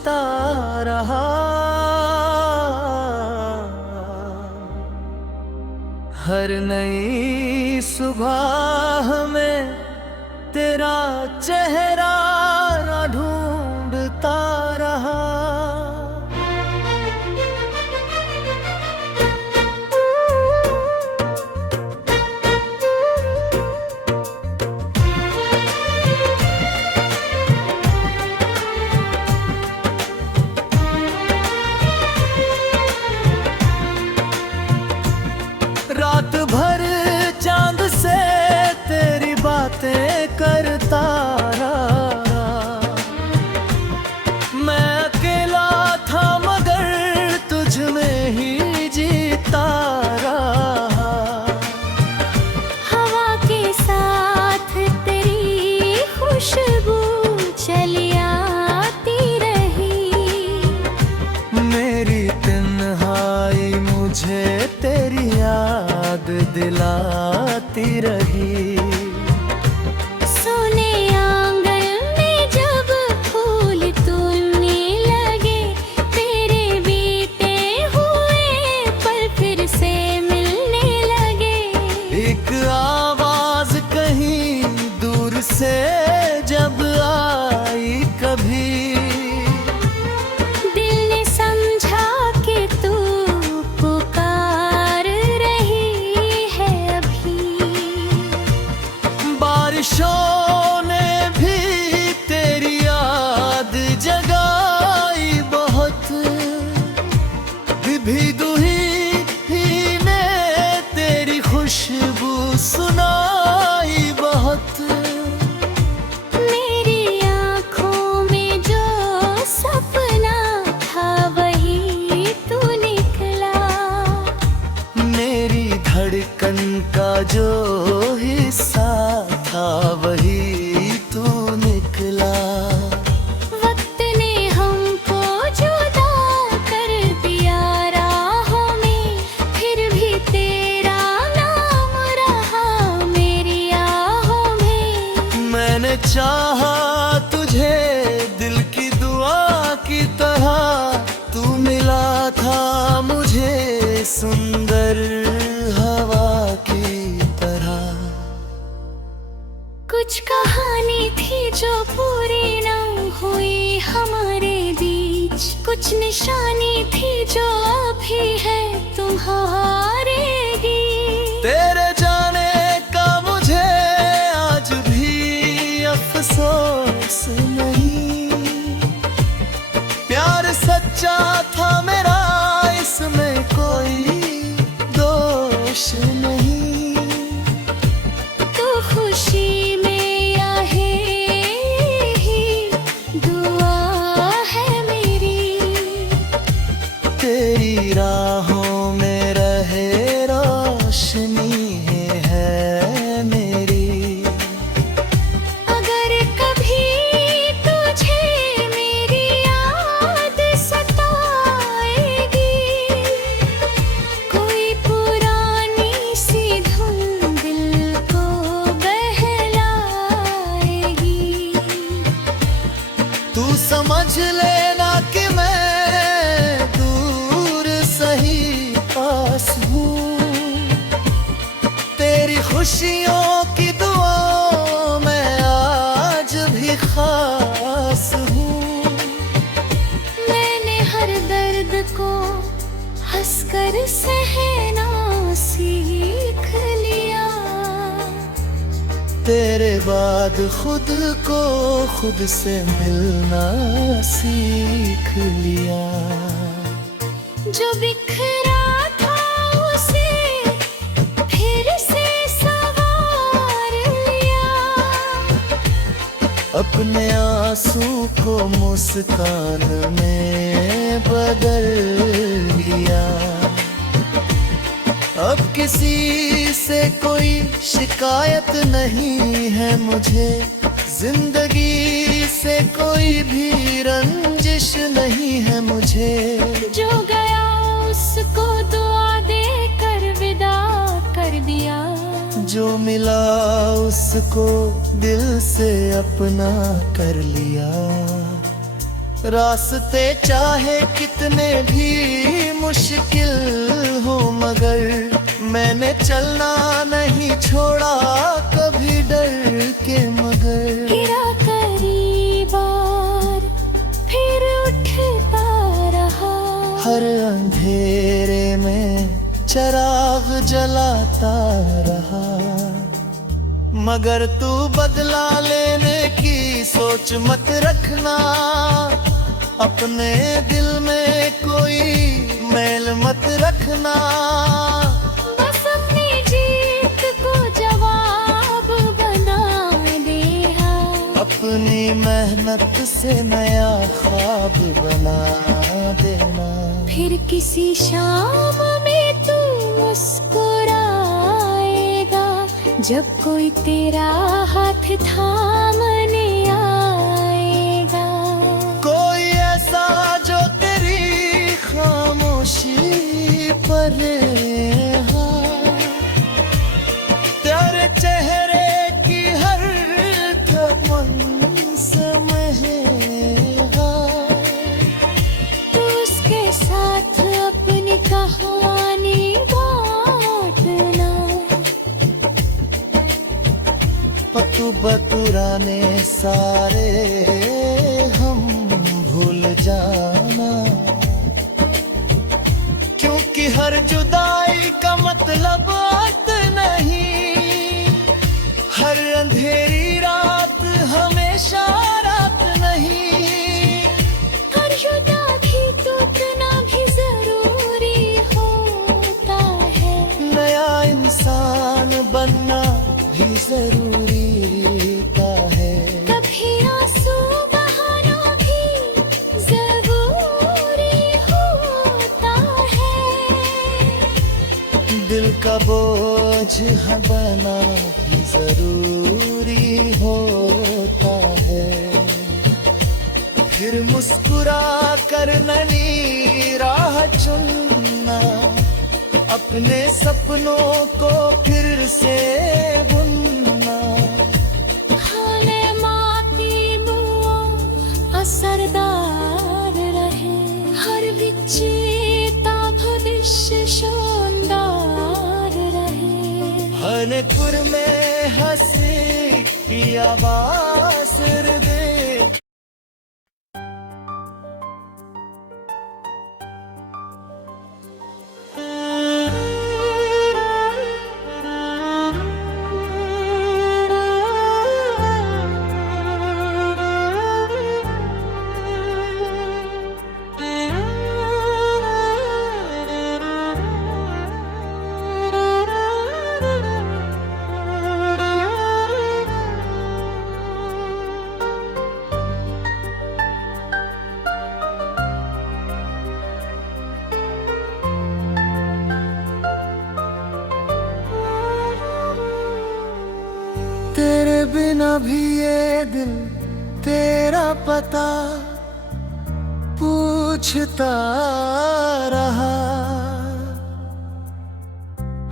सोचता रहा। हर नई सुबह में तेरा चेहरा ना ढूंढता रहा। रात भर चांद से तेरी बातें करता रहा। मैं अकेला था मगर तुझ में ही जीता रहा। हवा के साथ तेरी खुशबू चली आती रही। मेरी तन्हाई मुझे तेरी याद दिलाती रही। सोने आंगन में जब फूल तोड़ने लगे, तेरे बीते हुए पल फिर से मिलने लगे। एक आवाज कहीं दूर से जब आई कभी, दिल ने समझा कि तू पुकार रही है अभी। बारिशों ने भी तेरी याद जगाई बहुत। भीगी ने तेरी खुशबू सुनाई बहुत। मेरी आँखों में जो सपना था वही तू निकला। मेरी धड़कन का जो हिस्सा था वही तू निकला। वक्त ने हमको जुदा कर दिया राहों में, फिर भी तेरा नाम रहा मेरी आहों में। मैंने चाहा तुझे दिल की दुआ की तरह, तू मिला था मुझे सुंदर हवा की तरह। कुछ कहानी थी जो पूरी न हुई हमारे बीच, कुछ निशानी थी जो अभी है तुम्हारे गीत। तेरे जाने का मुझे आज भी अफसोस नहीं। प्यार सच्चा था मेरा, इसमें कोई दोष नहीं। तो खुशी में आहे ही दुआ है मेरी। तेरी राहों में रहे रोशनी है मेरी। अगर कभी तुझे मेरी याद सताएगी, कोई पुरानी सी धुन दिल को बहलाएगी। तू समझ लेना कि मैं दूर सही पास हूँ। तेरी खुशियों की दुआओं में आज भी खास हूँ। मैंने हर दर्द को हंसकर सहना सीख लिया। तेरे बाद खुद को खुद से मिलना सीख लिया। जो बिखरा था उसे फिर से संवार लिया। अपने आंसू को मुस्कान में बदल लिया। अब किसी से कोई शिकायत नहीं है मुझे, जिंदगी से कोई भी रंजिश नहीं है मुझे। जो गया उसको दुआ दे कर विदा कर दिया। जो मिला उसको दिल से अपना कर लिया। रास्ते चाहे कितने भी मुश्किल हो, मगर मैंने चलना नहीं छोड़ा कभी डर के। मगर गिरा कई बार फिर उठता रहा, हर अंधेरे में चिराग जलाता रहा। मगर तू बदला लेने की सोच मत रखना, अपने दिल में कोई मैल मत रखना। बस अपनी जीत को जवाब बना दे, अपनी मेहनत से नया ख्वाब बना देना। फिर किसी शाम में तू मुस्कुराएगा, जब कोई तेरा हाथ थामने आएगा। कोई ऐसा जो तेरी खामोशी पर तेरे चेहरे की हर थपन समझेगा। तू उसके साथ अपनी कहानी बांटना, पतु बतुराने सारे हम भूल जाना। क्योंकि हर जुदाई का मतलब अंत नहीं, हर अंधेरी रात हमेशा रात नहीं। हर जुदा भी टूटना भी जरूरी होता है, नया इंसान बनना भी जरूरी का है। कभी आंसू बहाना भी जरूरी होता है। दिल का बोझ हटाना भी जरूरी होता है। फिर मुस्कुरा कर नई राह चुनना, अपने सपनों को फिर से बुनना। हाले माती बुआ असरदार रहे, हर विचेता भविष्य शानदार रहे। हनपुर में हंसी की आवाज दे। तेरे बिना भी ये दिल तेरा पता पूछता रहा।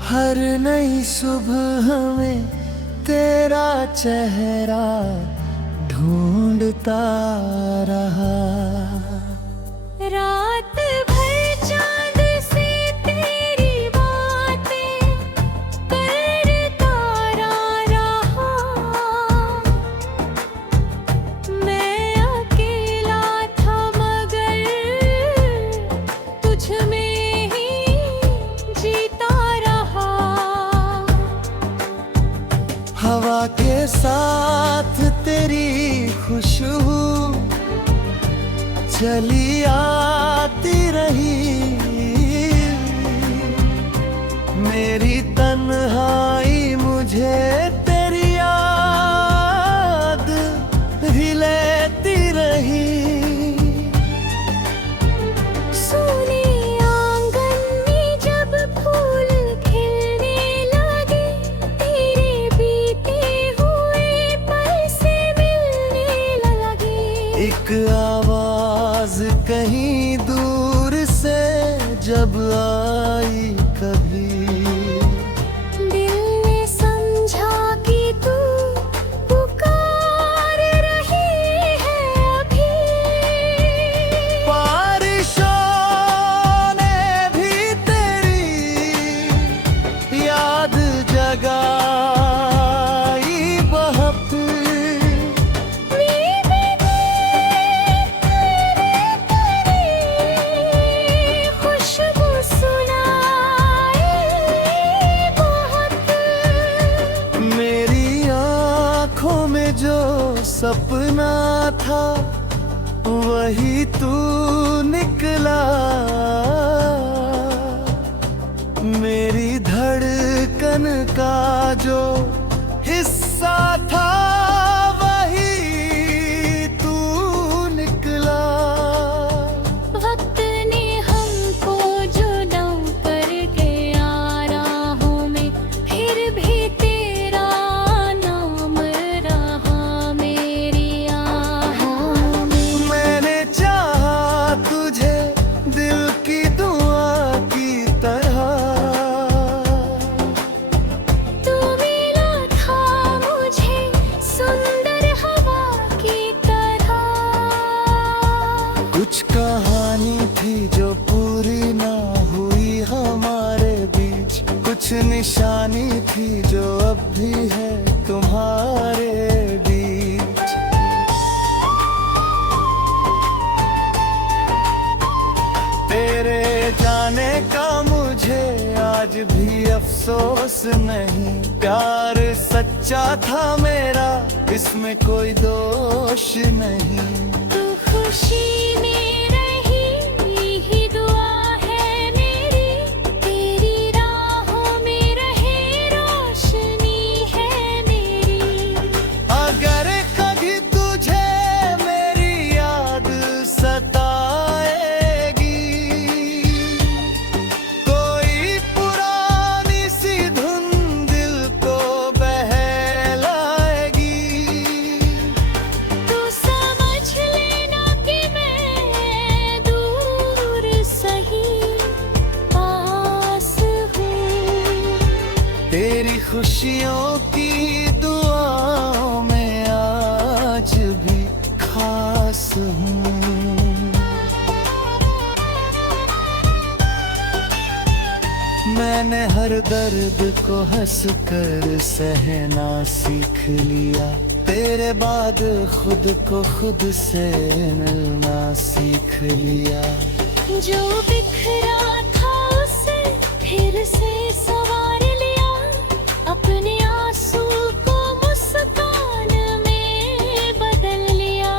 हर नई सुबह में तेरा चेहरा ढूंढता रहा। रात भर चांद से तेरी बातें करता रहा। मैं अकेला था मगर तुझ में ही जीता रहा। हवा के साथ तेरी खुशबू चली आती रही। मेरी तन्हाई मुझे तेरी याद भी लेती रही। सोने आंगन में जब फूल खिलने लगे, तेरे बीते हुए पल से मिलने लगे। एक आवाज कहीं दूर से जब आई कभी, दिल ने समझा कि तू पुकार रही है अभी। था वही तू निकला। मेरी धड़कन का जो हिस्सा था वही तू निकला। वक्त ने हमको जुदा कर गया राहों में, फिर भी तेरा नाम रहा मेरी आहों में। मैंने चाहा तुझे दिल की दुआ की तरह, तू मिला था मुझे सुंदर हवा की तरह। कुछ कहानी थी जो पूरी ना हुई हमारे बीच, कुछ निशानी थी जो अब भी है तुम्हारे बीच। तेरे जाने का मुझे आज भी अफसोस नहीं। प्यार सच्चा था मेरा, इसमें कोई दोष नहीं। तू खुशी में रही ही दुआ है मेरी, तेरी राहों में रहे रोशनी है मेरी। अगर कभी तुझे मेरी याद सताएगी, कोई पुरानी सी धुन दिल को बहलाएगी, तू समझ लेना कि मैं दूर सही पास हूँ। तेरी खुशियों की दुआओं में आज भी खास हूँ। मैंने हर दर्द को हंस कर सहना सीख लिया। तेरे बाद खुद को खुद से मिलना सीख लिया। जो बिखरा था उसे फिर से संवार लिया, अपने आंसू को मुस्कान में बदल लिया।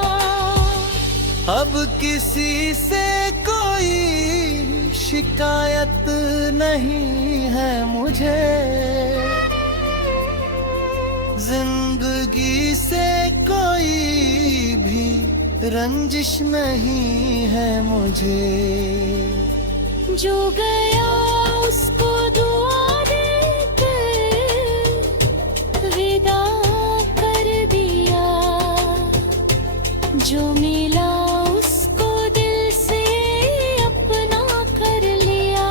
अब किसी से कोई शिकायत नहीं है मुझे, जिंदगी से कोई भी रंजिश नहीं है मुझे। जो गया उसको दुआ देकर विदा कर दिया, जो मिला उसको दिल से अपना कर लिया।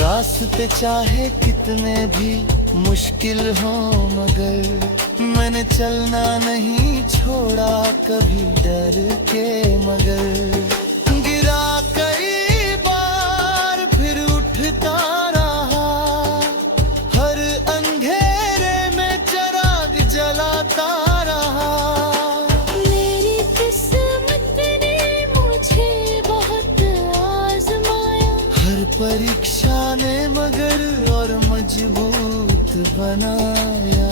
रास्ते चाहे कितने भी मुश्किल हो, मगर मैंने चलना नहीं छोड़ा कभी डर के। मगर गिरा कई बार फिर उठता रहा, हर अंधेरे में चिराग जलाता रहा। मेरी किस्मत ने मुझे बहुत आजमाया, हर परीक्षा ने मगर और मजबूत बनाया।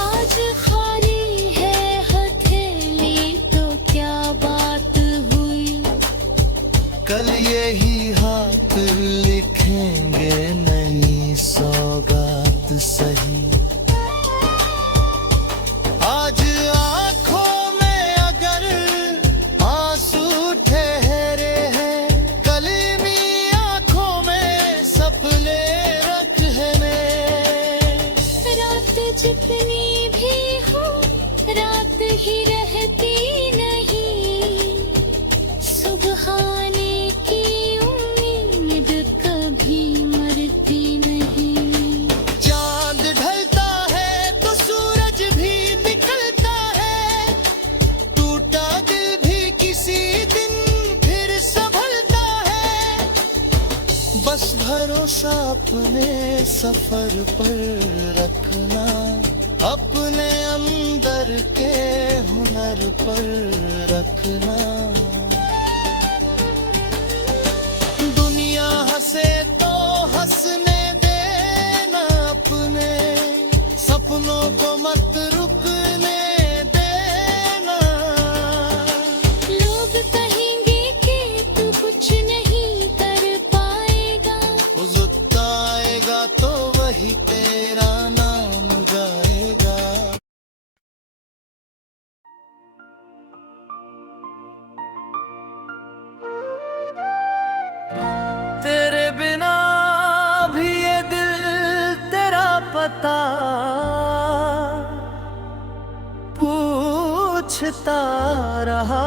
आज खाली है हथेली तो क्या बात हुई, कल यही हाथ लिखेंगे नई सौगात सही। आज आंखों में अगर आंसू ठहरे हैं, कलीमी आंखों में सपने रखने। रात जितनी भी हो रात ही रहती नहीं, सुबह आने की उम्मीद कभी मरती नहीं। चांद ढलता है तो सूरज भी निकलता है, टूटा दिल भी किसी दिन फिर संभलता है। बस भरोसा अपने सफर पर रखना, अपने अंदर के हुनर पर रखना। दुनिया हंसे तो हंसने देना, अपने सपनों को सोचता रहा,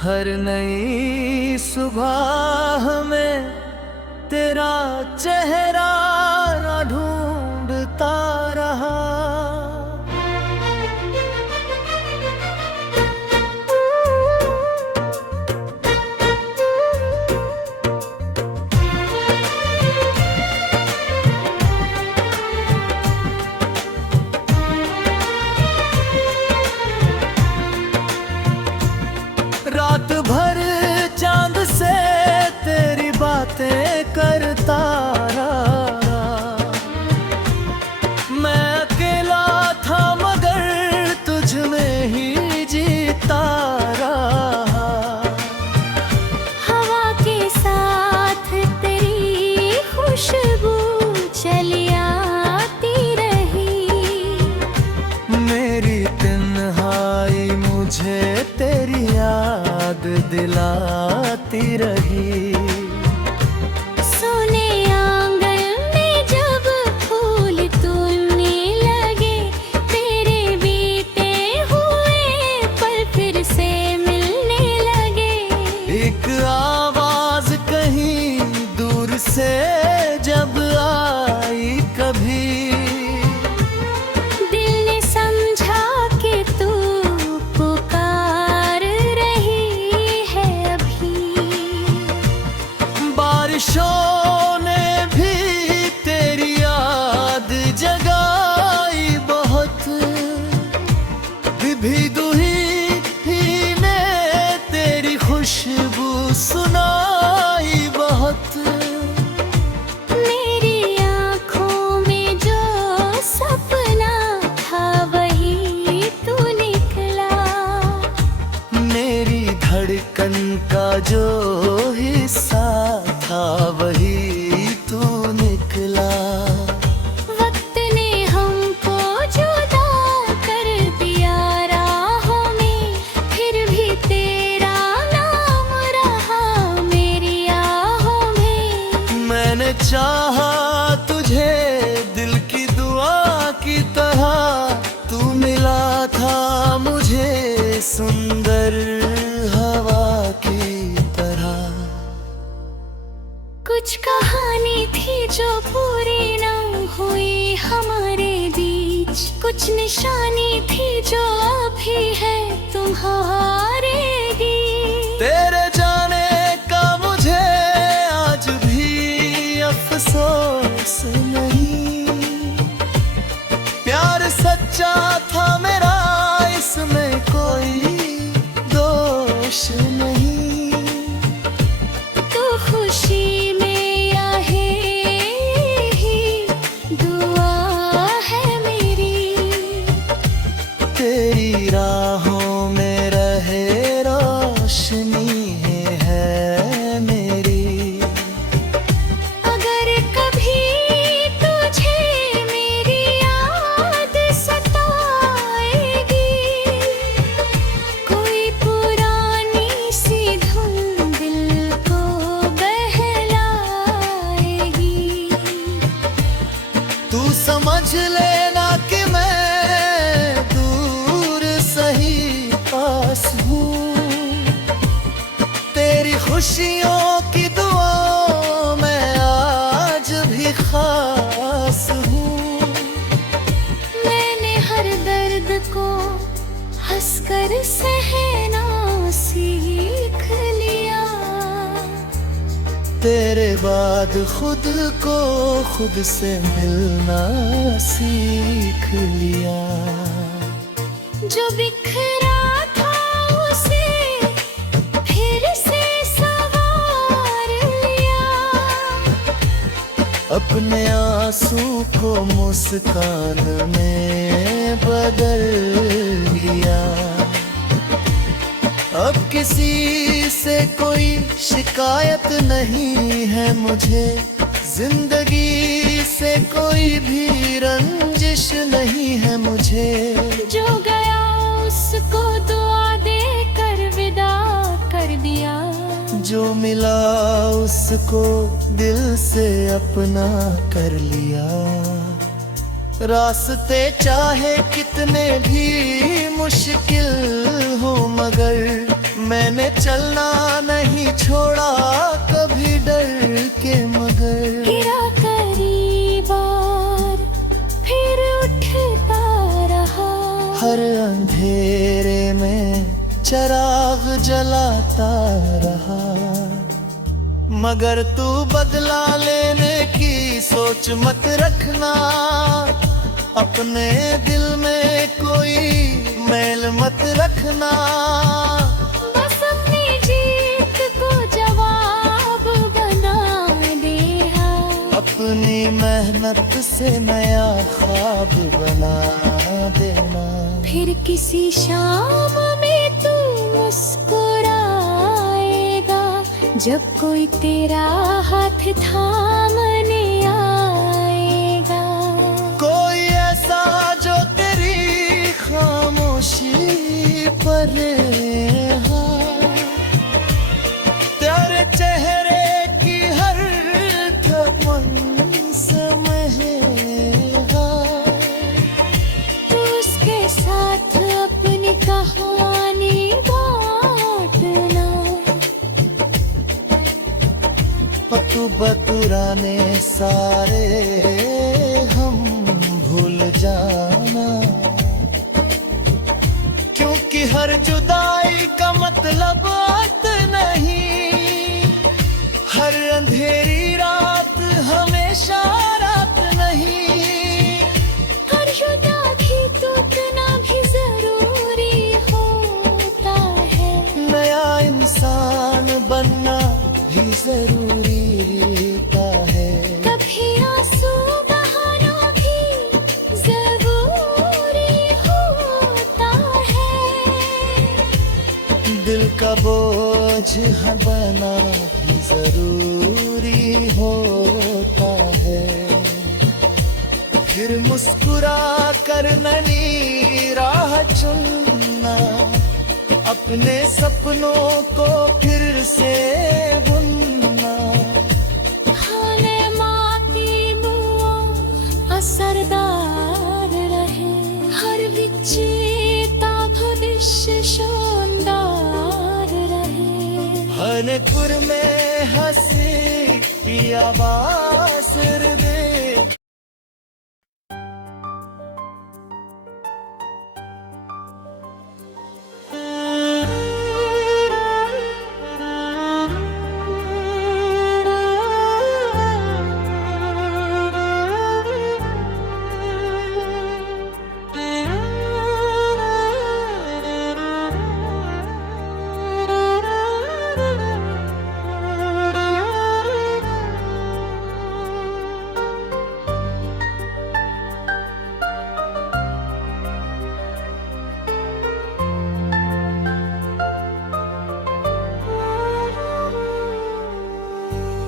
हर नई सुबह में तेरा चेहरा ना ढूंढता रहा। रात भर चांद से तेरी बातें करता रहा, मैं अकेला था मगर तुझ में ही जीता रहा। हवा के साथ तेरी खुशबू चली आती रही, मेरी तन्हाई मुझे तेरी याद दिलाती रही। सोने आंगन में जब फूल तोड़ने लगे, तेरे बीते हुए पल फिर से मिलने लगे। एक आवाज कहीं दूर से जब आई कभी, दिल ने समझा कि तू पुकार रही है अभी। बारिशों ने भी तेरी याद जगाई बहुत, भीगी ने तेरी खुशबू सुनाई बहुत। मेरी आँखों में जो सपना था वही तू निकला, मेरी धड़कन का जो हिस्सा था वही तू निकला। वक्त ने हमको जुदा कर दिया राहों में, फिर भी तेरा नाम रहा मेरी आहों में। मैंने चाहा तुझे दिल की दुआ की तरह, तू मिला था मुझे सुंदर हवा की तरह। कुछ कहानी थी जो पूरी न हुई हमारे बीच, कुछ निशानी थी जो अभी है तुम्हारे गीत। तेरे जाने का मुझे आज भी अफसोस नहीं, प्यार सच्चा था मेरा इसमें कोई दोष नहीं। तो खुशी में आहे ही दुआ है मेरी, तेरी राहों में रहे रोशनी है मेरी। अगर कभी तुझे मेरी याद सताएगी, कोई पुरानी सी धुन दिल को बहलाएगी। तू समझ लेना कि मैं दूर सही पास हूँ, तेरी खुशियों की दुआओं में आज भी खास हूँ। मैंने हर दर्द को हंसकर सहना सीख लिया, तेरे बाद खुद को खुद से मिलना सीख लिया। जो बिखरा था उसे फिर से संवार लिया, अपने आंसू को मुस्कान में बदल लिया। अब किसी से कोई शिकायत नहीं है मुझे, जिंदगी से कोई भी रंजिश नहीं है मुझे। जो गया उसको दुआ दे कर विदा कर दिया, जो मिला उसको दिल से अपना कर लिया। रास्ते चाहे कितने भी मुश्किल हो, मगर मैंने चलना नहीं छोड़ा कभी डर के। मगर गिरा कई बार फिर उठता रहा, हर अंधेरे में चिराग जलाता रहा। मगर तू बदला लेने की सोच मत रखना, अपने दिल में कोई मैल मत रखना। बस अपनी जीत को जवाब बना देना, अपनी मेहनत से नया ख्वाब बना देना। फिर किसी शाम में तू मुस्कुराएगा, जब कोई तेरा हाथ थामने आएगा। कोई ऐसा जो तेरी खामोशी पर तेरे चेहरे की हर थपन समझेगा। तू उसके साथ अपनी कहानी बांटना, तू बतुराने सारे हम भूल जाना, क्योंकि हर जुदाई का मतलब अंत नहीं। हर अंधेरी रात हमेशा रात नहीं। हर जुदा भी टूटना भी जरूरी होता है, नया इंसान बनना भी जरूरी है। कभी आंसू बहाना भी जरूरी होता है। दिल का बोझ बना भी जरूरी होता है। फिर मुस्कुरा कर नई राह चुनना, अपने सपनों को फिर से बुनना। खाने माँ की बुआ असरदार रहे, हर विचेता भविष्य शानदार रहे। हनपुर में हंसी पिया बासर दे।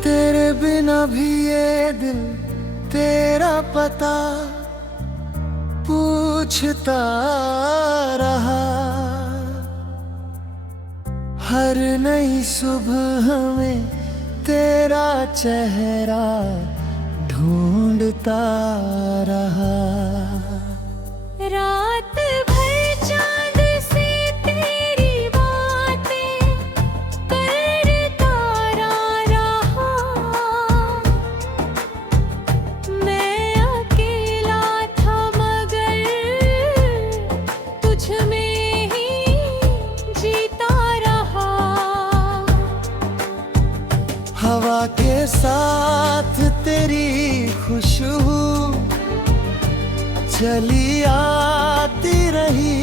तेरे बिना भी ये दिल तेरा पता पूछता रहा। हर नई सुबह में तेरा चेहरा ढूंढता रहा। रात भर चांद से तेरी बातें करता रहा। मैं अकेला था मगर तुझ में ही जीता रहा। हवा के साथ तेरी खुशबू चली आती रही।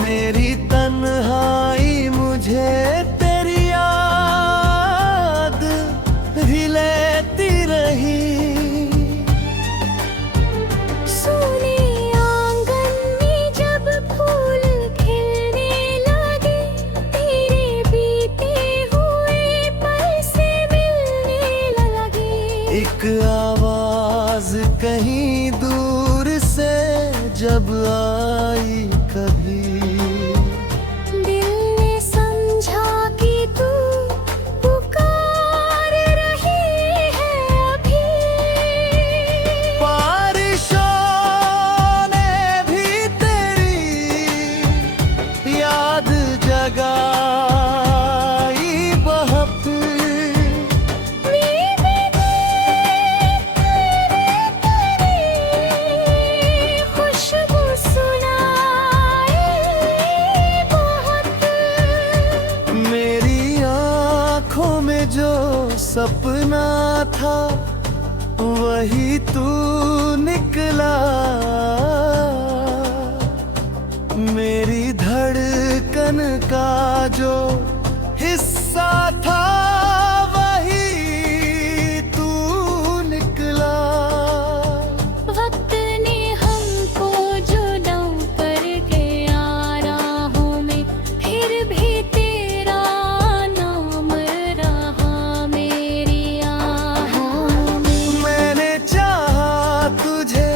मेरी तन्हाई मुझे तेरी याद भी लेती रही। सोने आंगन में जब फूल खिलने लगे, तेरे बीते हुए पल से मिलने लगे। एक आवाज कहीं दूर से जब आई कभी, दिल ने समझा कि तू पुकार रही है अभी। था वही तू निकला। मेरी धड़कन का जो हिस्सा था वही तू निकला। वक्त ने हमको जुदा कर गया राहों में, फिर भी तेरा नाम रहा मेरी आहों में। मैंने चाहा तुझे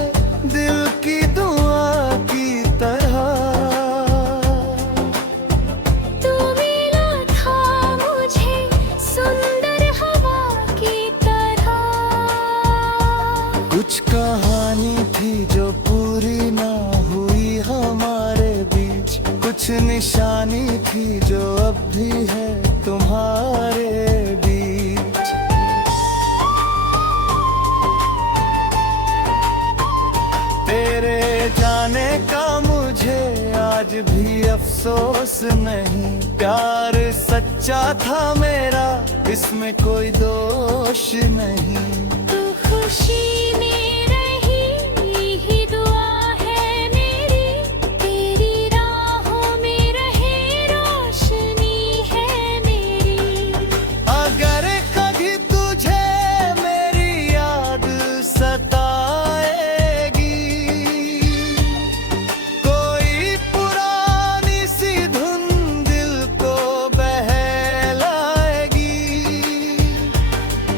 दिल की दुआ की तरह, तू मिला था मुझे सुंदर हवा की तरह। कुछ कहानी थी जो पूरी ना हुई हमारे बीच, कुछ निशानी थी जो अब भी है तुम्हारे बीच। तेरे जाने का मुझे आज भी अफसोस नहीं। प्यार सच्चा था मेरा, इसमें कोई दोष नहीं। तू खुशी में रही ही दुआ है मेरी, तेरी राहों में रहे रोशनी है मेरी। अगर कभी तुझे मेरी याद सताएगी, कोई पुरानी सी धुन दिल को बहलाएगी,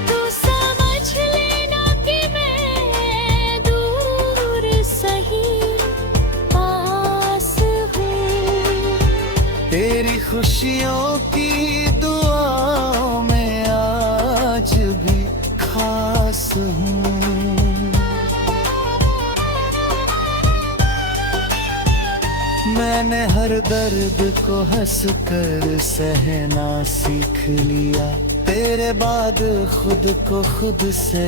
तू समझ लेना कि मैं दूर सही पास हूँ। तेरी खुशियों की दुआओं में आज भी खास हूँ। मैंने हर दर्द को हंस कर सहना सीख लिया। तेरे बाद खुद को खुद से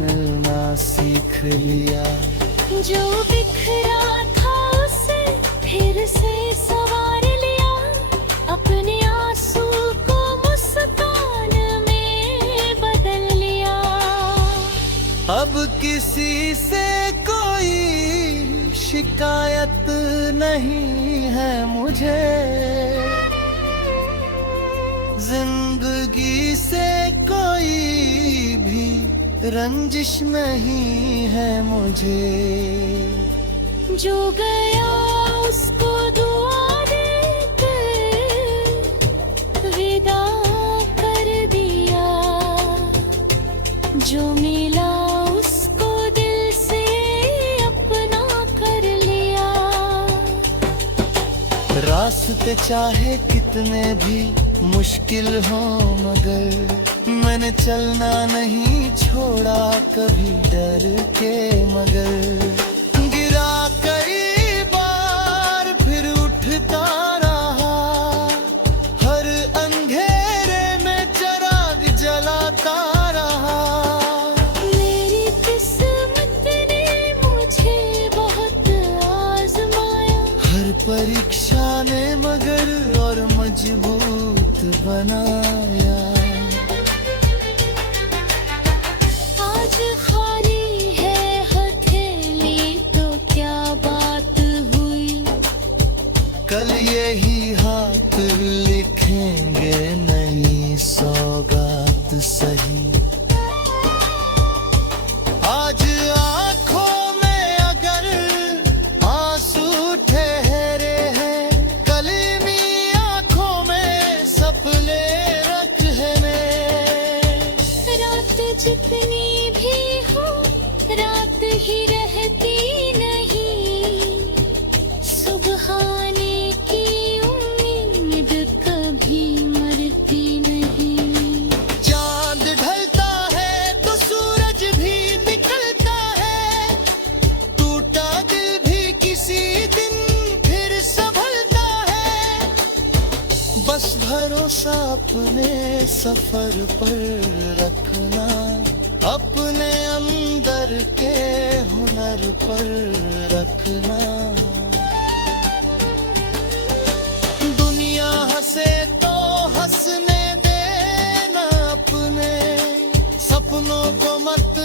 मिलना सीख लिया। जो बिखरा था उसे फिर से संवार लिया, अपने आंसू को मुस्कान में बदल लिया। अब किसी से कोई शिकायत नहीं है मुझे, जिंदगी से कोई भी रंजिश नहीं है मुझे। जो गया उसको दुआ देकर विदा कर दिया, जो मिला उसको दिल से अपना कर लिया। रास्ते चाहे कितने भी मुश्किल हो, मगर मैंने चलना नहीं छोड़ा कभी डर के। मगर गिरा कई बार फिर उठता रहा, हर अंधेरे में चिराग जलाता रहा। मेरी किस्मत ने मुझे बहुत आजमाया, हर परीक्षा ने मगर और मजबूत बनाया। आज खाली है हथेली तो क्या बात हुई, कल यही हाथ लिखेंगे नई सौगात सही। आज आंखों में अगर आंसू ठहरे हैं, कलीमी आंखों में सपने रखने। रात जितनी भी हो रात ही रहती नहीं, सुबह आने की उम्मीद कभी मरती नहीं। चांद ढलता है तो सूरज भी निकलता है, टूटा दिल भी किसी दिन फिर संभलता है। बस भरोसा अपने सफर पर रखना, अपने अंदर के हुनर पर रखना। दुनिया हंसे तो हंसने देना, अपने सपनों को मत